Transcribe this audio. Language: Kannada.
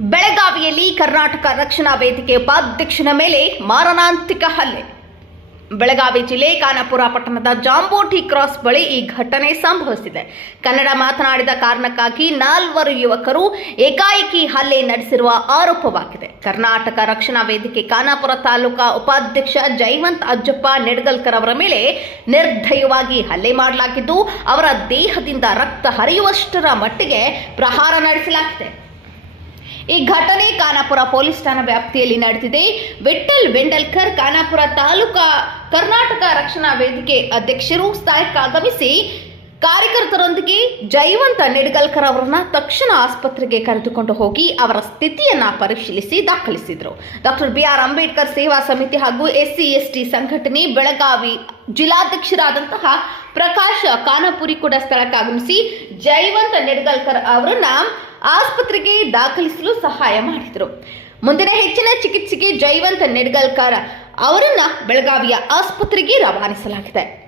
ಬೆಳಗಾವಿಯಲ್ಲಿ ಕರ್ನಾಟಕ ರಕ್ಷಣಾ ವೇದಿಕೆ ಉಪಾಧ್ಯಕ್ಷನ ಮೇಲೆ ಮಾರಣಾಂತಿಕ ಹಲ್ಲೆ. ಬೆಳಗಾವಿ ಜಿಲ್ಲೆ ಖಾನಾಪುರ ಪಟ್ಟಣದ ಜಾಂಬೋಟಿ ಕ್ರಾಸ್ ಬಳಿ ಈ ಘಟನೆ ಸಂಭವಿಸಿದೆ. ಕನ್ನಡ ಮಾತನಾಡಿದ ಕಾರಣಕ್ಕಾಗಿ ನಾಲ್ವರು ಯುವಕರು ಏಕಾಏಕಿ ಹಲ್ಲೆ ನಡೆಸಿರುವ ಆರೋಪವಾಗಿದೆ. ಕರ್ನಾಟಕ ರಕ್ಷಣಾ ವೇದಿಕೆ ಖಾನಾಪುರ ತಾಲೂಕಾ ಉಪಾಧ್ಯಕ್ಷ ಜೈವಂತ್ ಅಜ್ಜಪ್ಪ ನೆಡ್ಗಲ್ಕರ್ ಅವರ ಮೇಲೆ ನಿರ್ದಯವಾಗಿ ಹಲ್ಲೆ ಮಾಡಲಾಗಿದ್ದು, ಅವರ ದೇಹದಿಂದ ರಕ್ತ ಹರಿಯುವಷ್ಟರ ಮಟ್ಟಿಗೆ ಪ್ರಹಾರ ನಡೆಸಲಾಗಿದೆ. ಈ ಘಟನೆ ಖಾನಾಪುರ ಪೊಲೀಸ್ ಠಾಣಾ ವ್ಯಾಪ್ತಿಯಲ್ಲಿ ನಡೆದಿದೆ. ವಿಠಲ್ ವೆಂಡಲ್ಕರ್ ಖಾನಾಪುರ ತಾಲೂಕಾ ಕರ್ನಾಟಕ ರಕ್ಷಣಾ ವೇದಿಕೆ ಅಧ್ಯಕ್ಷರು ಸ್ಥಳಕ್ಕೆ ಆಗಮಿಸಿ ಕಾರ್ಯಕರ್ತರೊಂದಿಗೆ ಜೈವಂತ ನೆಡಗಲ್ಕರ್ ಅವರನ್ನ ತಕ್ಷಣ ಆಸ್ಪತ್ರೆಗೆ ಕರೆದುಕೊಂಡು ಹೋಗಿ ಅವರ ಸ್ಥಿತಿಯನ್ನ ಪರಿಶೀಲಿಸಿ ದಾಖಲಿಸಿದರು. ಡಾಕ್ಟರ್ ಬಿ ಆರ್ ಅಂಬೇಡ್ಕರ್ ಸೇವಾ ಸಮಿತಿ ಹಾಗೂ ಎಸ್ಸಿ ಎಸ್ಟಿ ಸಂಘಟನೆ ಬೆಳಗಾವಿ ಜಿಲ್ಲಾಧ್ಯಕ್ಷರಾದಂತಹ ಪ್ರಕಾಶ ಖಾನಾಪುರಿ ಕೂಡ ಸ್ಥಳಕ್ಕೆ ಆಗಮಿಸಿ ಜೈವಂತ ನೆಡಗಲ್ಕರ್ ಅವರನ್ನ ಆಸ್ಪತ್ರೆಗೆ ದಾಖಲಿಸಲು ಸಹಾಯ ಮಾಡಿದರು. ಮುಂದಿನ ಹೆಚ್ಚಿನ ಚಿಕಿತ್ಸೆಗೆ ಜೈವಂತ ನೆಡ್ಗಲ್ಕರ್ ಅವರನ್ನ ಬೆಳಗಾವಿಯ ಆಸ್ಪತ್ರೆಗೆ ರವಾನಿಸಲಾಗಿದೆ.